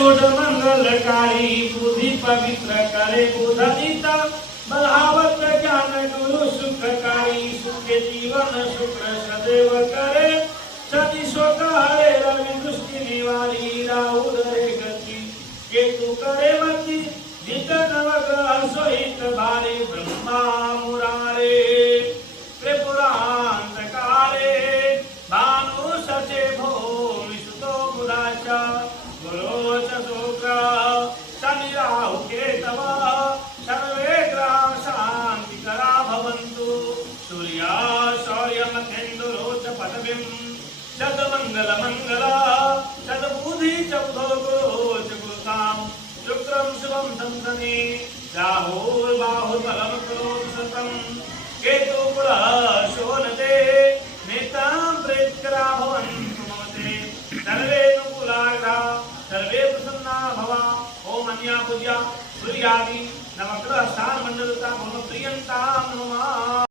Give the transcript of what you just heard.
बुध मंगलकारी बुद्धि पवित्र करे बुधनीता बढ़ावत ज्ञान गुरु सुखकारी सुख जीवन शुक्र सदैव करे सती शोक हरे रवि दृष्टि निवारी राहु रे गति केतु करे मति जित नवग्रह सहित भारी ब्रह्मा मुरारे त्रिपुरांत काले भानु सचेभो विसुतो बुधाचा गुरो च शुक्र शनि राहु केतव सर्वे ग्रह शांतिकरा भवन्तु सूर्य शौर्य मथेन्दुरो च पदवीं सद्मंगल मंगल सद्बुद्धि च बुधो गुरो च गुरुताम् शुक्रं शुभं संसने राहुर्बाहुर्बलं करोतु सततं केतुः शोनते नेतां प्रेत्करा भवन्तु ममते सर्वे अनुकूलाः सर्वे प्रसन्ना भवा ओम अन्या पूज्या सूर्यादि नवग्रह स्थान मंडलता मम प्रियंतां नमः।